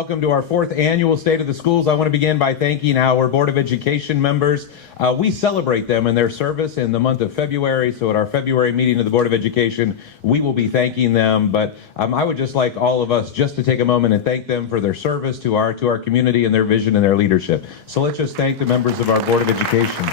welcome to our 4th annual State of the Schools. I want to begin by thanking our Board of Education members. We celebrate them in their service in the month of February, so at our February meeting of the Board of Education, we will be thanking them. But I would just like all of us just to take a moment and thank them for their service to our community and their vision and their leadership. So let's just thank the members of our Board of Education.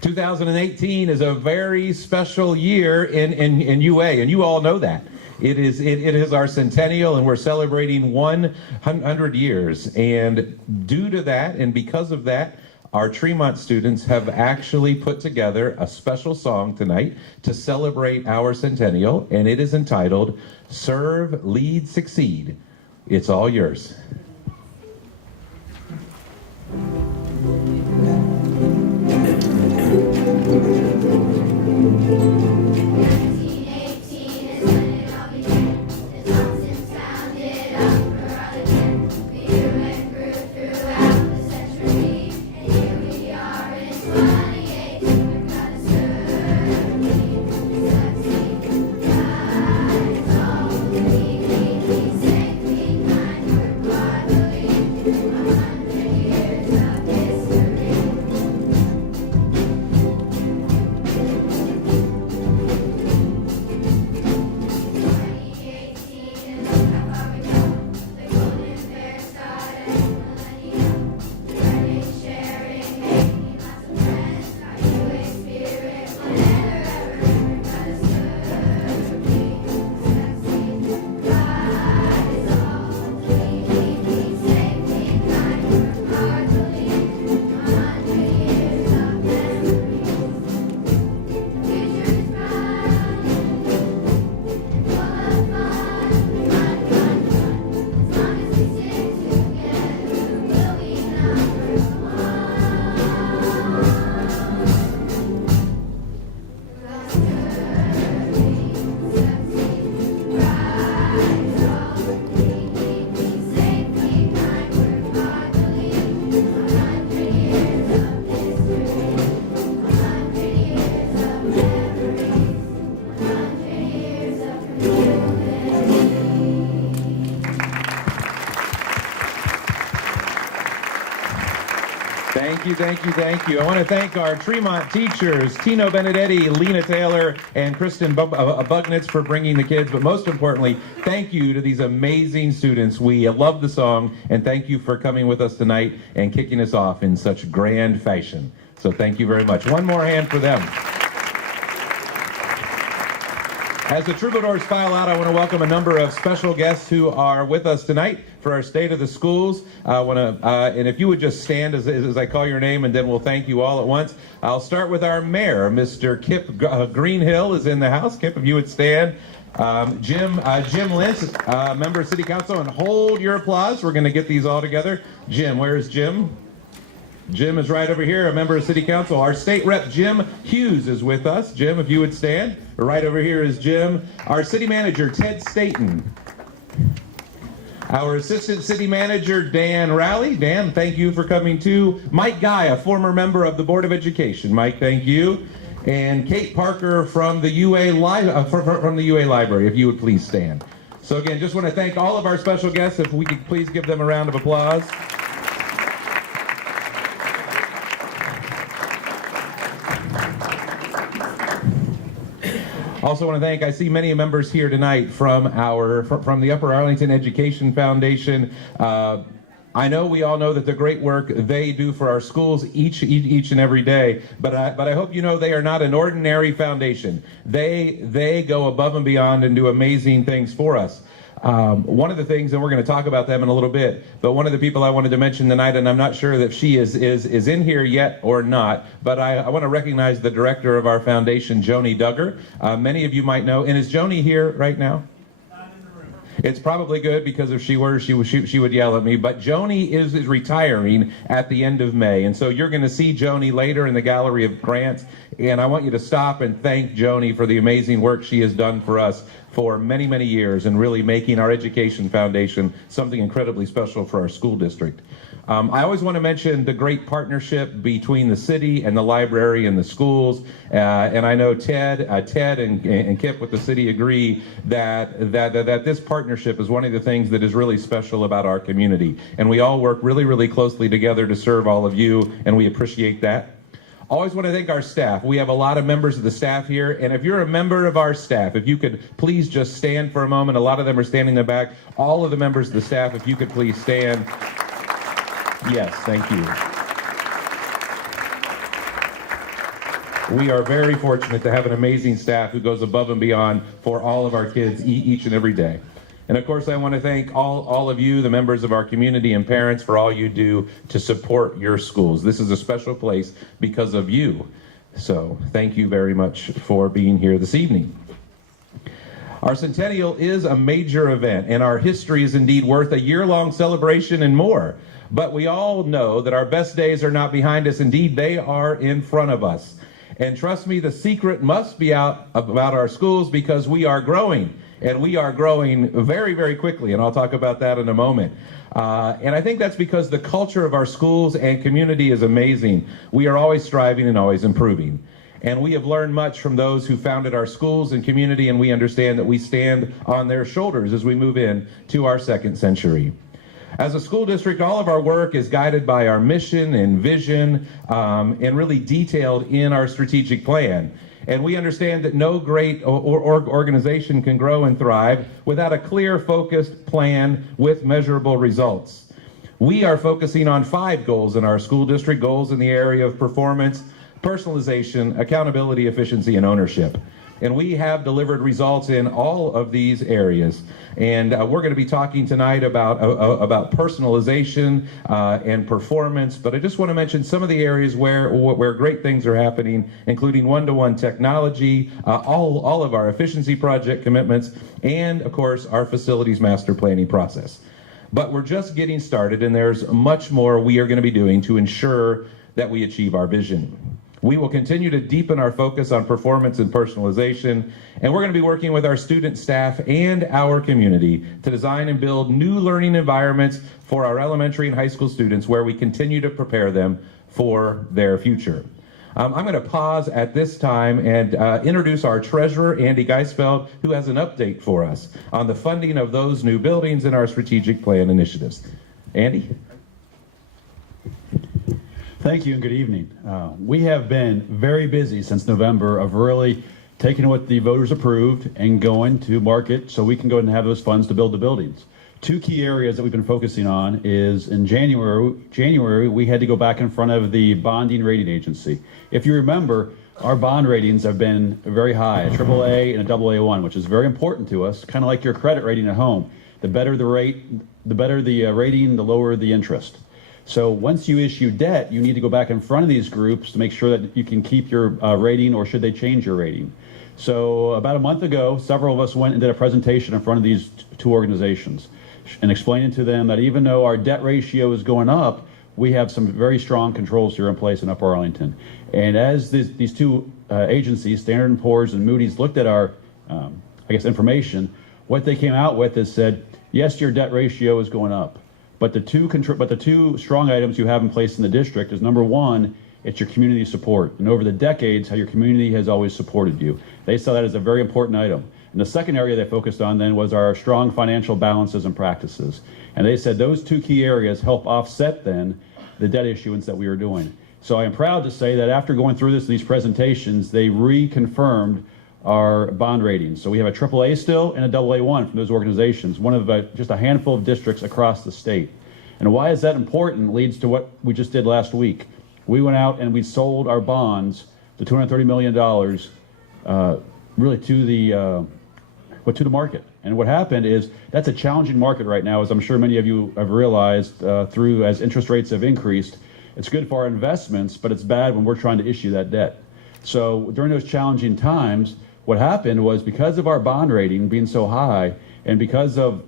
2018 is a very special year in UA, and you all know that. It is our centennial, and we're celebrating 100 years. And due to that, and because of that, our Tremont students have actually put together a special song tonight to celebrate our centennial, and it is entitled "Serve, Lead, Succeed." It's all yours. Thank you. I want to thank our Tremont teachers, Tino Benedetti, Lena Taylor, and Kristen Bugnitz for bringing the kids. But most importantly, thank you to these amazing students. We love the song, and thank you for coming with us tonight and kicking us off in such grand fashion. So thank you very much. One more hand for them. As the troubadours file out, I want to welcome a number of special guests who are with us tonight for our State of the Schools. And if you would just stand as I call your name, and then we'll thank you all at once. I'll start with our mayor, Mr. Kip Greenhill is in the house. Kip, if you would stand. Jim Lentz, member of City Council, and hold your applause. We're going to get these all together. Jim, where is Jim? Jim is right over here, a member of City Council. Our state rep, Jim Hughes, is with us. Jim, if you would stand. Right over here is Jim. Our city manager, Ted Staten. Our assistant city manager, Dan Rowley. Dan, thank you for coming too. Mike Guy, a former member of the Board of Education. Mike, thank you. And Kate Parker from the UA Library, if you would please stand. So again, just want to thank all of our special guests. If we could please give them a round of applause. Also want to thank, I see many members here tonight from the Upper Arlington Education Foundation. I know we all know that the great work they do for our schools each and every day, but I hope you know they are not an ordinary foundation. They go above and beyond and do amazing things for us. One of the things, and we're going to talk about them in a little bit, but one of the people I wanted to mention tonight, and I'm not sure that she is in here yet or not, but I want to recognize the director of our foundation, Joni Duggar. Many of you might know, and is Joni here right now? It's probably good, because if she were, she would yell at me. But Joni is retiring at the end of May, and so you're going to see Joni later in the Gallery of Grants. And I want you to stop and thank Joni for the amazing work she has done for us for many, many years, and really making our education foundation something incredibly special for our school district. I always want to mention the great partnership between the city and the library and the schools. And I know Ted and Kip with the city agree that this partnership is one of the things that is really special about our community. And we all work really, really closely together to serve all of you, and we appreciate that. Always want to thank our staff. We have a lot of members of the staff here, and if you're a member of our staff, if you could please just stand for a moment. A lot of them are standing in the back. All of the members of the staff, if you could please stand. Yes, thank you. We are very fortunate to have an amazing staff who goes above and beyond for all of our kids each and every day. And of course, I want to thank all of you, the members of our community and parents, for all you do to support your schools. This is a special place because of you. So thank you very much for being here this evening. Our centennial is a major event, and our history is indeed worth a year-long celebration and more. But we all know that our best days are not behind us. Indeed, they are in front of us. And trust me, the secret must be out about our schools, because we are growing. And we are growing very, very quickly, and I'll talk about that in a moment. And I think that's because the culture of our schools and community is amazing. We are always striving and always improving. And we have learned much from those who founded our schools and community, and we understand that we stand on their shoulders as we move in to our second century. As a school district, all of our work is guided by our mission and vision, and really detailed in our strategic plan. And we understand that no great organization can grow and thrive without a clear, focused plan with measurable results. We are focusing on 5 goals in our school district, goals in the area of performance, personalization, accountability, efficiency, and ownership. And we have delivered results in all of these areas. And we're going to be talking tonight about personalization and performance. But I just want to mention some of the areas where great things are happening, including one-to-one technology, all of our efficiency project commitments, and of course our facilities master planning process. But we're just getting started, and there's much more we are going to be doing to ensure that we achieve our vision. We will continue to deepen our focus on performance and personalization, and we're going to be working with our student, staff, and our community to design and build new learning environments for our elementary and high school students, where we continue to prepare them for their future. I'm going to pause at this time and introduce our treasurer, Andy Geisfeld, who has an update for us on the funding of those new buildings and our strategic plan initiatives. Andy? Thank you and good evening. We have been very busy since November of really taking what the voters approved and going to market so we can go ahead and have those funds to build the buildings. 2 key areas that we've been focusing on is in January we had to go back in front of the bonding rating agency. If you remember, our bond ratings have been very high, a AAA and a AA1, which is very important to us, kind of like your credit rating at home. The better the rate, the better the rating, the lower the interest. So once you issue debt, you need to go back in front of these groups to make sure that you can keep your rating, or should they change your rating. So about a month ago, several of us went and did a presentation in front of these 2 organizations and explaining to them that even though our debt ratio is going up, we have some very strong controls here in place in Upper Arlington. And as these 2 agencies, Standard & Poor's and Moody's, looked at our information, what they came out with is said, yes, your debt ratio is going up. But the two strong items you have in place in the district is, number 1, it's your community support. And over the decades, how your community has always supported you. They saw that as a very important item. And the second area they focused on then was our strong financial balances and practices. And they said those 2 key areas help offset then the debt issuance that we were doing. So I am proud to say that after going through these presentations, they reconfirmed our bond ratings. So we have a AAA still and a AA1 from those organizations, one of just a handful of districts across the state. And why is that important leads to what we just did last week. We went out and we sold our bonds to $230 million really to the market. And what happened is that's a challenging market right now, as I'm sure many of you have realized as interest rates have increased. It's good for our investments, but it's bad when we're trying to issue that debt. So during those challenging times, what happened was, because of our bond rating being so high and because of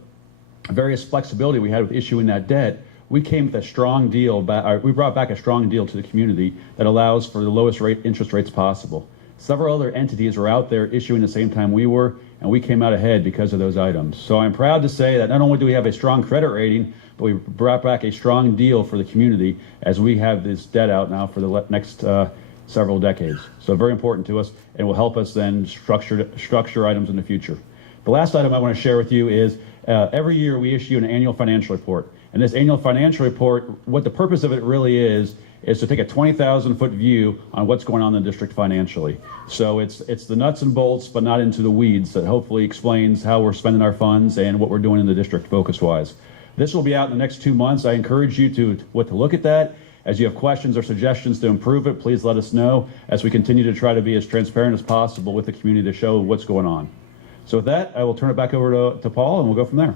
various flexibility we had with issuing that debt, we came with a strong deal. We brought back a strong deal to the community that allows for the lowest interest rates possible. Several other entities were out there issuing the same time we were, and we came out ahead because of those items. So I'm proud to say that not only do we have a strong credit rating, but we brought back a strong deal for the community as we have this debt out now for the next several decades. So very important to us, and will help us then structure items in the future. The last item I want to share with you is every year we issue an annual financial report. And this annual financial report, what the purpose of it really is to take a 20,000-foot view on what's going on in the district financially. So it's the nuts and bolts, but not into the weeds, that hopefully explains how we're spending our funds and what we're doing in the district focus-wise. This will be out in the next 2 months. I encourage you to look at that. As you have questions or suggestions to improve it, please let us know as we continue to try to be as transparent as possible with the community to show what's going on. So with that, I will turn it back over to Paul, and we'll go from there.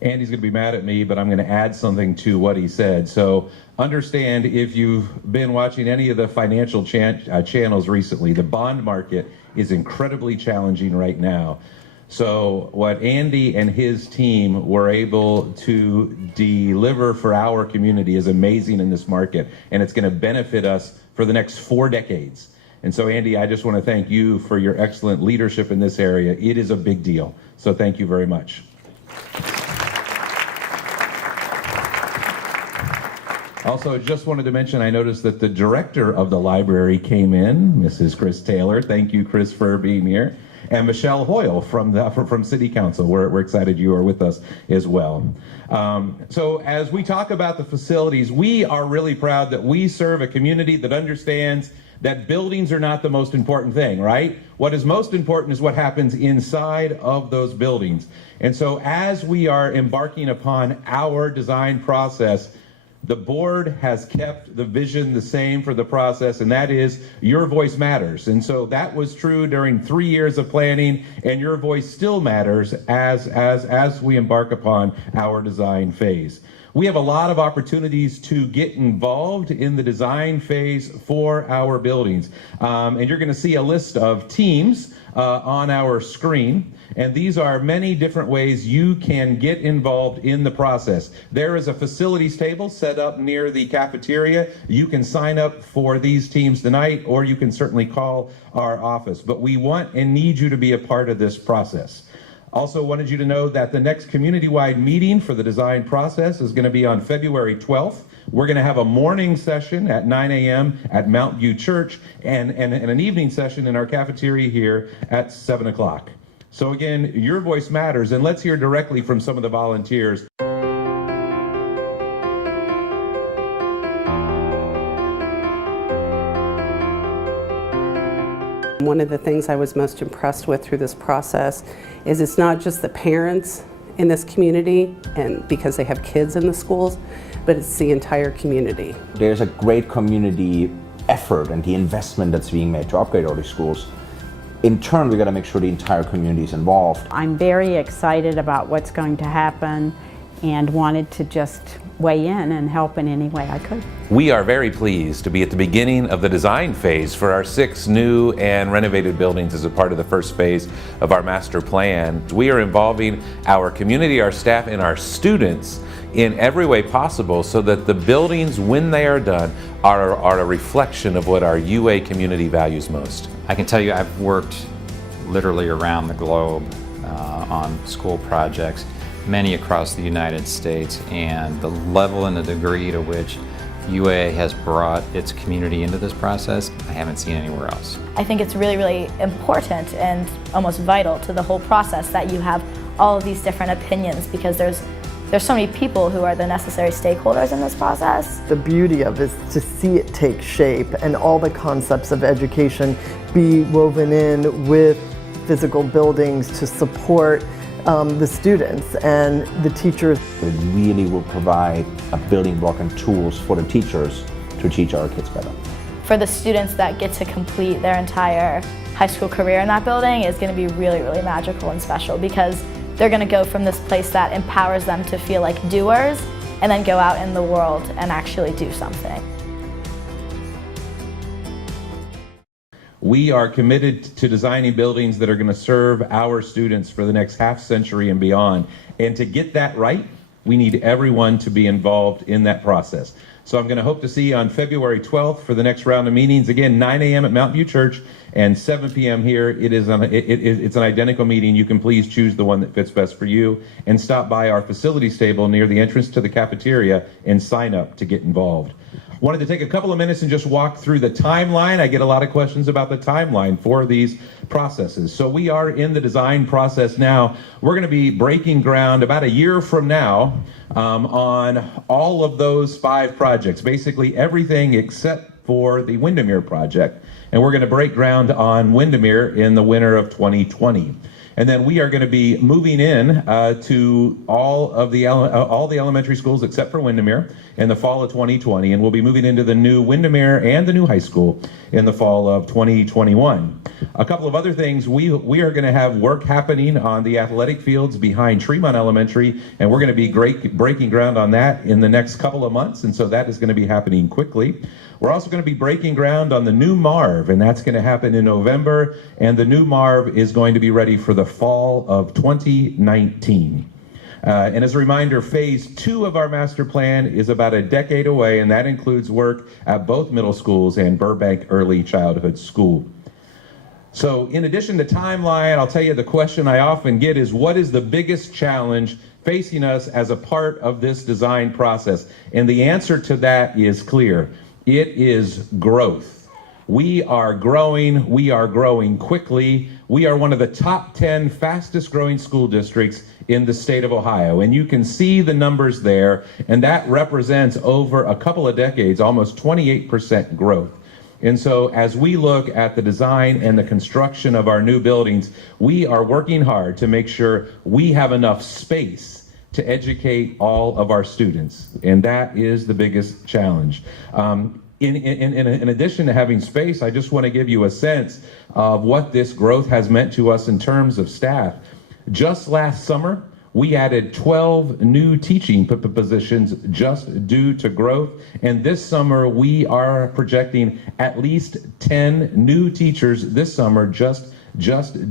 Andy's going to be mad at me, but I'm going to add something to what he said. So understand, if you've been watching any of the financial channels recently, the bond market is incredibly challenging right now. So what Andy and his team were able to deliver for our community is amazing in this market, and it's going to benefit us for the next 4 decades. And so, Andy, I just want to thank you for your excellent leadership in this area. It is a big deal. So thank you very much. Also, just wanted to mention, I noticed that the director of the library came in, Mrs. Chris Taylor. Thank you, Chris, for being here. And Michelle Hoyle from City Council. We're excited you are with us as well. So as we talk about the facilities, we are really proud that we serve a community that understands that buildings are not the most important thing, right? What is most important is what happens inside of those buildings. And so as we are embarking upon our design process, the board has kept the vision the same for the process, and that is your voice matters. And so that was true during 3 years of planning, and your voice still matters as we embark upon our design phase. We have a lot of opportunities to get involved in the design phase for our buildings. And you're going to see a list of teams on our screen. And these are many different ways you can get involved in the process. There is a facilities table set up near the cafeteria. You can sign up for these teams tonight, or you can certainly call our office. But we want and need you to be a part of this process. Also wanted you to know that the next community-wide meeting for the design process is going to be on February 12th. We're going to have a morning session at 9 a.m. at Mount View Church and an evening session in our cafeteria here at 7 o'clock. So again, your voice matters, and let's hear directly from some of the volunteers. One of the things I was most impressed with through this process is it's not just the parents in this community and because they have kids in the schools, but it's the entire community. There's a great community effort and the investment that's being made to upgrade all these schools. In turn, we got to make sure the entire community is involved. I'm very excited about what's going to happen and wanted to just weigh in and help in any way I could. We are very pleased to be at the beginning of the design phase for our 6 new and renovated buildings as a part of the first phase of our master plan. We are involving our community, our staff, and our students in every way possible so that the buildings, when they are done, are a reflection of what our UA community values most. I can tell you I've worked literally around the globe on school projects, many across the United States, and the level and the degree to which UA has brought its community into this process, I haven't seen anywhere else. I think it's really, really important and almost vital to the whole process that you have all of these different opinions, because there's so many people who are the necessary stakeholders in this process. The beauty of it is to see it take shape and all the concepts of education be woven in with physical buildings to support the students and the teachers. It really will provide a building block and tools for the teachers to teach our kids better. For the students that get to complete their entire high school career in that building is going to be really, really magical and special, because they're going to go from this place that empowers them to feel like doers and then go out in the world and actually do something. We are committed to designing buildings that are going to serve our students for the next half century and beyond. And to get that right, we need everyone to be involved in that process. So I'm going to hope to see you on February 12th for the next round of meetings. Again, 9 a.m. at Mount View Church and 7 p.m. here. It's an identical meeting. You can please choose the one that fits best for you and stop by our facilities table near the entrance to the cafeteria and sign up to get involved. Wanted to take a couple of minutes and just walk through the timeline. I get a lot of questions about the timeline for these processes. So we are in the design process now. We're going to be breaking ground about a year from now on all of those 5 projects, basically everything except for the Windermere project. And we're going to break ground on Windermere in the winter of 2020. And then we are going to be moving in to all the elementary schools except for Windermere in the fall of 2020. And we'll be moving into the new Windermere and the new high school in the fall of 2021. A couple of other things, we are going to have work happening on the athletic fields behind Tremont Elementary, and we're going to be breaking ground on that in the next couple of months, and so that is going to be happening quickly. We're also going to be breaking ground on the new Marv, and that's going to happen in November, and the new Marv is going to be ready for the fall of 2019. And as a reminder, phase 2 of our master plan is about a decade away, and that includes work at both middle schools and Burbank Early Childhood School. So in addition to timeline, I'll tell you the question I often get is, what is the biggest challenge facing us as a part of this design process? And the answer to that is clear. It is growth. We are growing quickly. We are one of the top 10 fastest growing school districts in the state of Ohio. And you can see the numbers there, and that represents over a couple of decades, almost 28% growth. And so as we look at the design and the construction of our new buildings, we are working hard to make sure we have enough space to educate all of our students. And that is the biggest challenge. In addition to having space, I just want to give you a sense of what this growth has meant to us in terms of staff. Just last summer, we added 12 new teaching positions just due to growth. And this summer, we are projecting at least 10 new teachers this summer just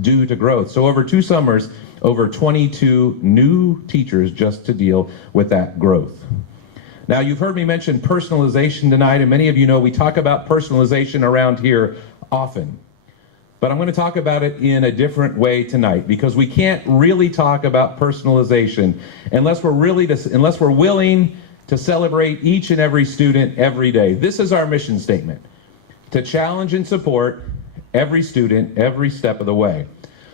due to growth. So over 2 summers, over 22 new teachers just to deal with that growth. Now, you've heard me mention personalization tonight, and many of you know we talk about personalization around here often. But I'm going to talk about it in a different way tonight, because we can't really talk about personalization unless we're willing to celebrate each and every student every day. This is our mission statement: to challenge and support every student every step of the way.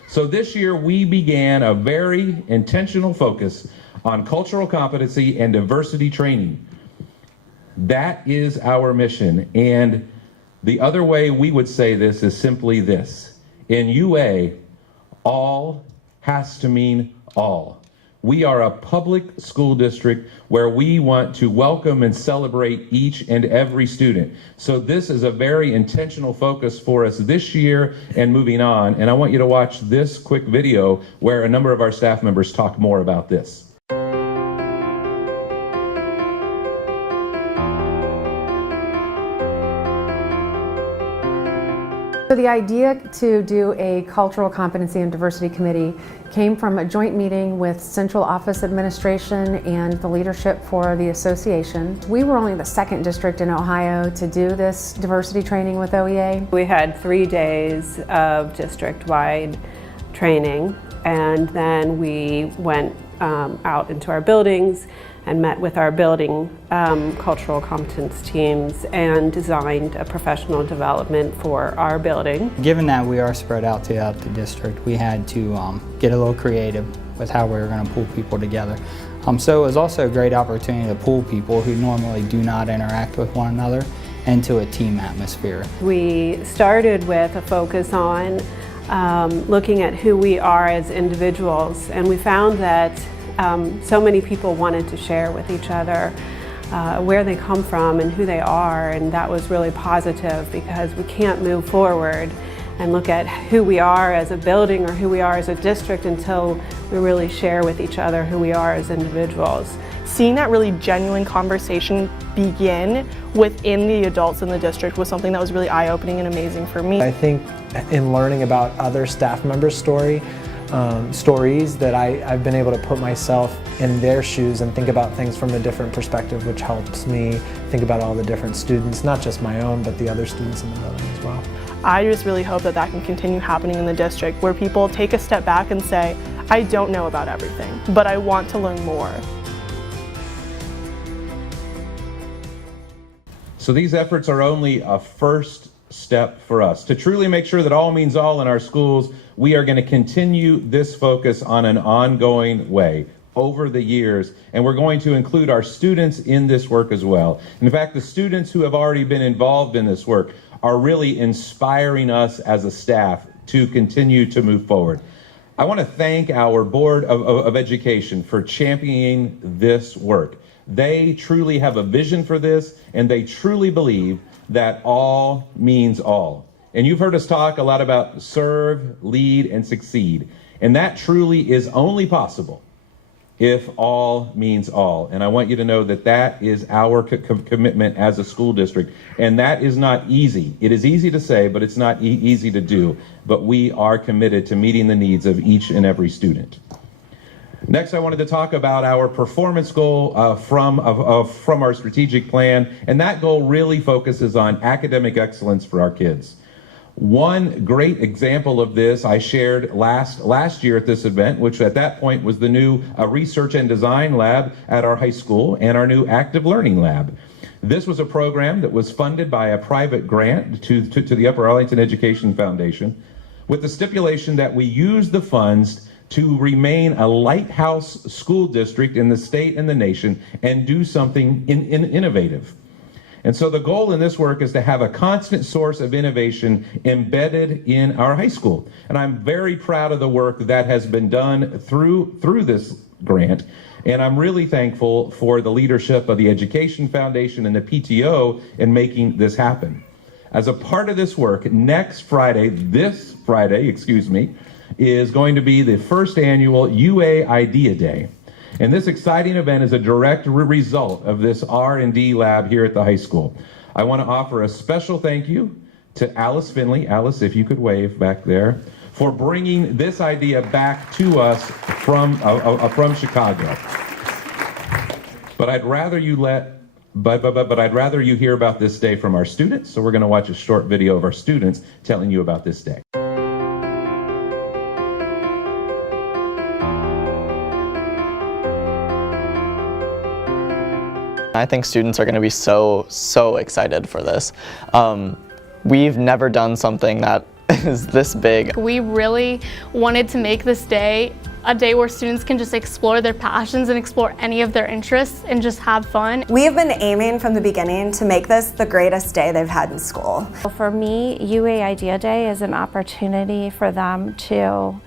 So this year we began a very intentional focus on cultural competency and diversity training. That is our mission. And the other way we would say this is simply this: in UA, all has to mean all. We are a public school district where we want to welcome and celebrate each and every student. So this is a very intentional focus for us this year and moving on. And I want you to watch this quick video where a number of our staff members talk more about this. So the idea to do a cultural competency and diversity committee came from a joint meeting with central office administration and the leadership for the association. We were only the 2nd district in Ohio to do this diversity training with OEA. We had 3 days of district-wide training, and then we went out into our buildings and met with our building cultural competence teams and designed a professional development for our building. Given that we are spread out throughout the district, we had to get a little creative with how we were going to pull people together. So it was also a great opportunity to pull people who normally do not interact with one another into a team atmosphere. We started with a focus on looking at who we are as individuals, and we found that so many people wanted to share with each other where they come from and who they are, and that was really positive, because we can't move forward and look at who we are as a building or who we are as a district until we really share with each other who we are as individuals. Seeing that really genuine conversation begin within the adults in the district was something that was really eye-opening and amazing for me. I think in learning about other staff members' story, stories that I've been able to put myself in their shoes and think about things from a different perspective, which helps me think about all the different students, not just my own, but the other students in the building as well. I just really hope that that can continue happening in the district, where people take a step back and say, I don't know about everything, but I want to learn more. So these efforts are only a first step for us. To truly make sure that all means all in our schools, we are going to continue this focus on an ongoing way over the years, and we're going to include our students in this work as well. In fact, the students who have already been involved in this work are really inspiring us as a staff to continue to move forward. I want to thank our Board of Education for championing this work. They truly have a vision for this, and they truly believe that all means all. And you've heard us talk a lot about serve, lead, and succeed. And that truly is only possible if all means all. And I want you to know that that is our commitment as a school district. And that is not easy. It is easy to say, but it's not easy to do. But we are committed to meeting the needs of each and every student. Next, I wanted to talk about our performance goal from our strategic plan, and that goal really focuses on academic excellence for our kids. One great example of this I shared last year at this event, which at that point was the new research and design lab at our high school and our new active learning lab. This was a program that was funded by a private grant to the Upper Arlington Education Foundation, with the stipulation that we use the funds to remain a lighthouse school district in the state and the nation and do something innovative. And so the goal in this work is to have a constant source of innovation embedded in our high school. And I'm very proud of the work that has been done through this grant. And I'm really thankful for the leadership of the Education Foundation and the PTO in making this happen. As a part of this work, this Friday, is going to be the first annual UA Idea Day. And this exciting event is a direct result of this R&D lab here at the high school. I want to offer a special thank you to Alice Finley. Alice, if you could wave back there, for bringing this idea back to us from Chicago. But I'd rather you hear about this day from our students, so we're going to watch a short video of our students telling you about this day. I think students are going to be so excited for this. We've never done something that is this big. We really wanted to make this day a day where students can just explore their passions and explore any of their interests and just have fun. We have been aiming from the beginning to make this the greatest day they've had in school. For me, UA Idea Day is an opportunity for them to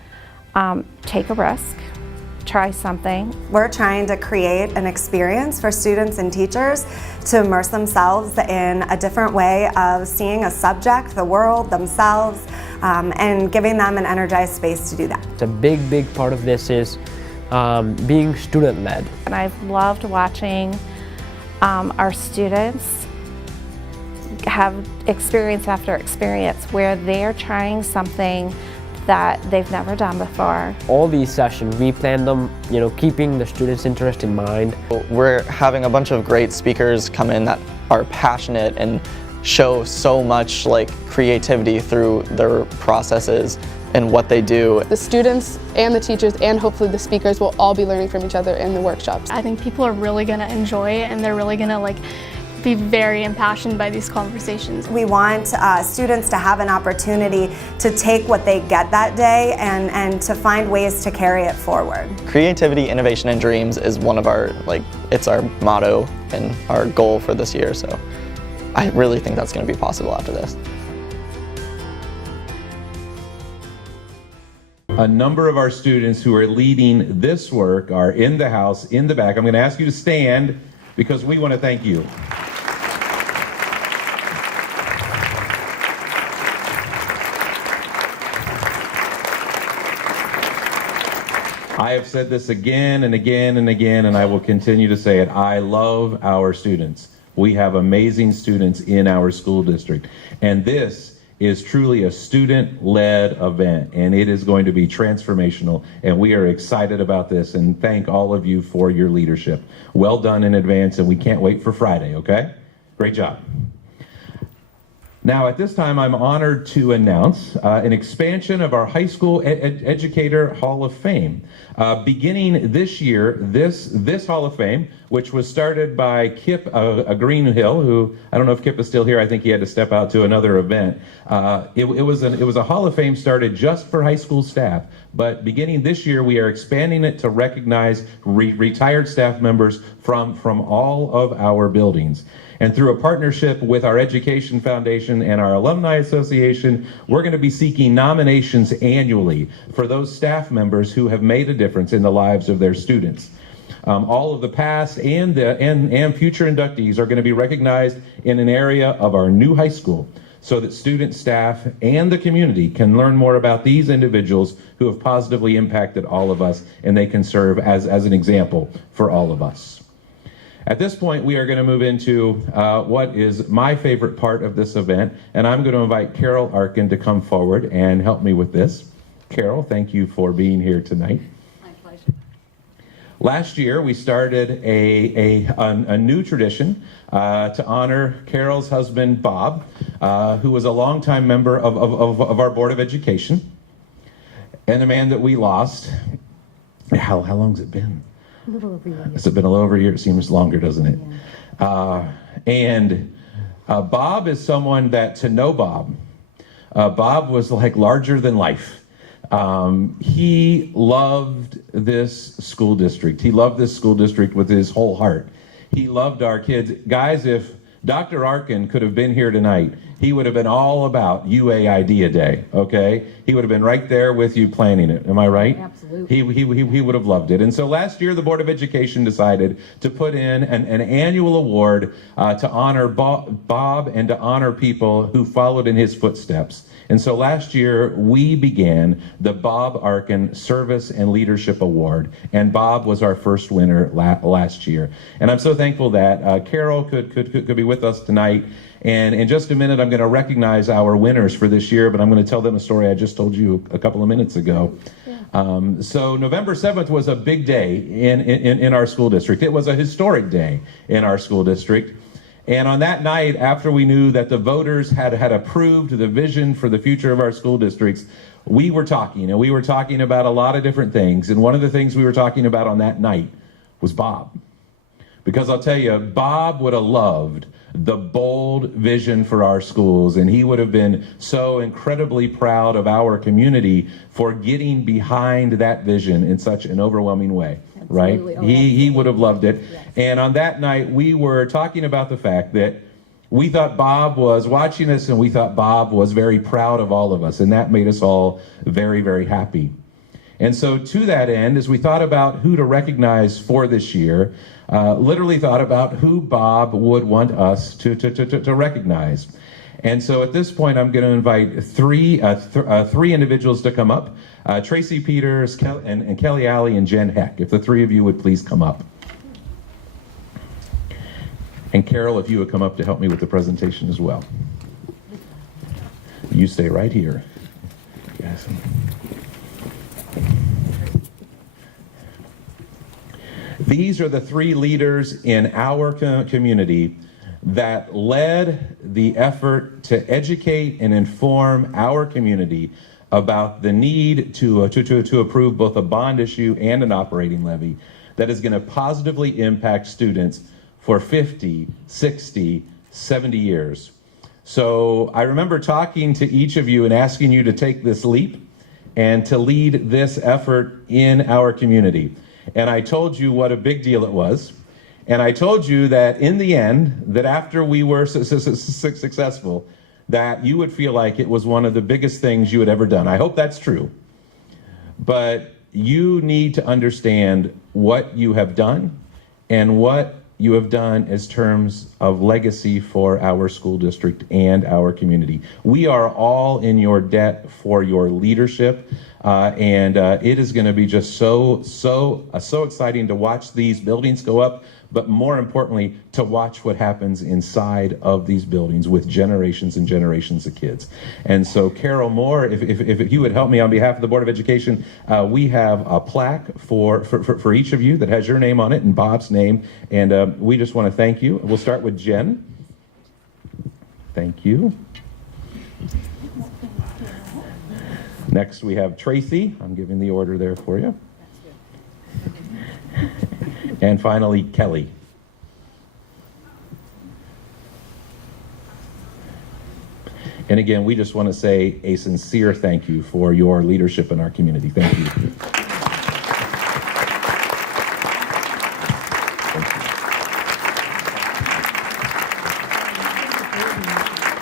take a risk, try something. We're trying to create an experience for students and teachers to immerse themselves in a different way of seeing a subject, the world, themselves, and giving them an energized space to do that. A big part of this is being student-led. And I've loved watching our students have experience after experience where they're trying something that they've never done before. All these sessions, we plan them, keeping the students' interest in mind. We're having a bunch of great speakers come in that are passionate and show so much creativity through their processes and what they do. The students and the teachers and hopefully the speakers will all be learning from each other in the workshops. I think people are really going to enjoy it, and they're really going to be very impassioned by these conversations. We want students to have an opportunity to take what they get that day and to find ways to carry it forward. Creativity, innovation, and dreams is one of our, it's our motto and our goal for this year, so I really think that's going to be possible after this. A number of our students who are leading this work are in the house, in the back. I'm going to ask you to stand because we want to thank you. I have said this again and again and again, and I will continue to say it. I love our students. We have amazing students in our school district. And this is truly a student-led event, and it is going to be transformational, and we are excited about this, and thank all of you for your leadership. Well done in advance, and we can't wait for Friday, okay? Great job. Now, at this time, I'm honored to announce an expansion of our High School Educator Hall of Fame. Beginning this year, this Hall of Fame, which was started by Kip Greenhill, who, I don't know if Kip is still here, I think he had to step out to another event. It was a Hall of Fame started just for high school staff, but beginning this year, we are expanding it to recognize retired staff members from all of our buildings. And through a partnership with our Education Foundation and our Alumni Association, we're going to be seeking nominations annually for those staff members who have made a difference in the lives of their students. All of the past and future inductees are going to be recognized in an area of our new high school so that students, staff, and the community can learn more about these individuals who have positively impacted all of us, and they can serve as an example for all of us. At this point, we are going to move into what is my favorite part of this event, and I'm going to invite Carol Arkin to come forward and help me with this. Carol, thank you for being here tonight. My pleasure. Last year, we started a new tradition to honor Carol's husband, Bob, who was a longtime member of our Board of Education, and a man that we lost. How long's it been? A little over a year. Has it been a little over a year? It seems longer, doesn't it? Yeah. Bob is someone that, to know Bob, Bob was like larger than life. He loved this school district. He loved this school district with his whole heart. He loved our kids. Guys, if Dr. Arkin could have been here tonight, he would have been all about UA Idea Day, okay? He would have been right there with you planning it, am I right? Absolutely. He would have loved it. And so last year, the Board of Education decided to put in an annual award to honor Bob and to honor people who followed in his footsteps. And so last year, we began the Bob Arkin Service and Leadership Award, and Bob was our first winner last year. And I'm so thankful that Carol could be with us tonight. And in just a minute, I'm going to recognize our winners for this year, but I'm going to tell them a story I just told you a couple of minutes ago. Yeah. So November 7th was a big day in our school district. It was a historic day in our school district. And on that night, after we knew that the voters had approved the vision for the future of our school districts, we were talking, and we were talking about a lot of different things. And one of the things we were talking about on that night was Bob. Because I'll tell you, Bob would have loved the bold vision for our schools, and he would have been so incredibly proud of our community for getting behind that vision in such an overwhelming way. Absolutely. Right? He would have loved it. Yes. And on that night, we were talking about the fact that we thought Bob was watching us, and we thought Bob was very proud of all of us, and that made us all very, very happy. And so to that end, as we thought about who to recognize for this year, literally thought about who Bob would want us to recognize. And so at this point, I'm going to invite three individuals to come up. Tracy Peters, and Kelly Alley, and Jen Heck. If the three of you would please come up. And Carol, if you would come up to help me with the presentation as well. You stay right here. Yes. These are the three leaders in our community that led the effort to educate and inform our community about the need to approve both a bond issue and an operating levy that is going to positively impact students for 50, 60, 70 years. So I remember talking to each of you and asking you to take this leap and to lead this effort in our community. And I told you what a big deal it was. And I told you that in the end, that after we were successful, that you would feel like it was one of the biggest things you had ever done. I hope that's true. But you need to understand what you have done and what you have done as terms of legacy for our school district and our community. We are all in your debt for your leadership. and it is going to be just so exciting to watch these buildings go up, but more importantly, to watch what happens inside of these buildings with generations and generations of kids. And so, Carol Moore, if you would help me on behalf of the Board of Education, we have a plaque for each of you that has your name on it and Bob's name, and we just want to thank you. We'll start with Jen. Thank you. Next, we have Tracy. I'm giving the order there for you. And finally, Kelly. And again, we just want to say a sincere thank you for your leadership in our community. Thank you.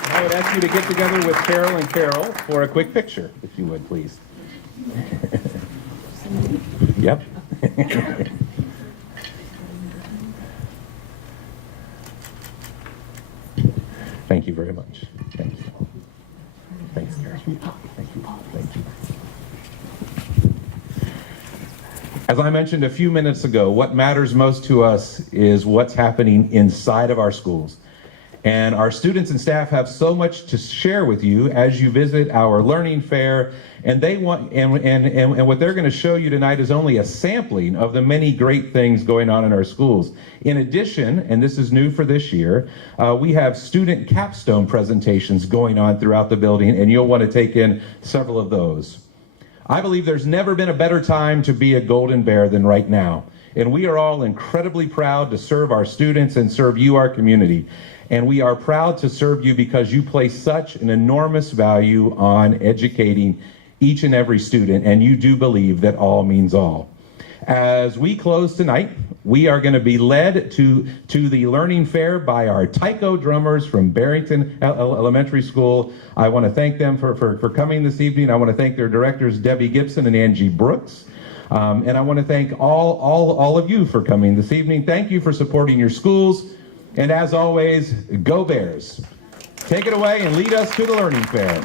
I would ask you to get together with Carol and Carol for a quick picture, if you would, please. Yep. Thank you very much. Thank you. Thanks, Carol. Thank you. Thank you. As I mentioned a few minutes ago, what matters most to us is what's happening inside of our schools. And our students and staff have so much to share with you as you visit our learning fair. And they want, and what they're going to show you tonight is only a sampling of the many great things going on in our schools. In addition, and this is new for this year, we have student capstone presentations going on throughout the building, and you'll want to take in several of those. I believe there's never been a better time to be a Golden Bear than right now. And we are all incredibly proud to serve our students and serve you, our community. And we are proud to serve you because you place such an enormous value on educating each and every student, and you do believe that all means all. As we close tonight, we are going to be led to the Learning Fair by our taiko drummers from Barrington Elementary School. I want to thank them for coming this evening. I want to thank their directors, Debbie Gibson and Angie Brooks. And I want to thank all of you for coming this evening. Thank you for supporting your schools. And as always, go Bears. Take it away and lead us to the Learning Fair.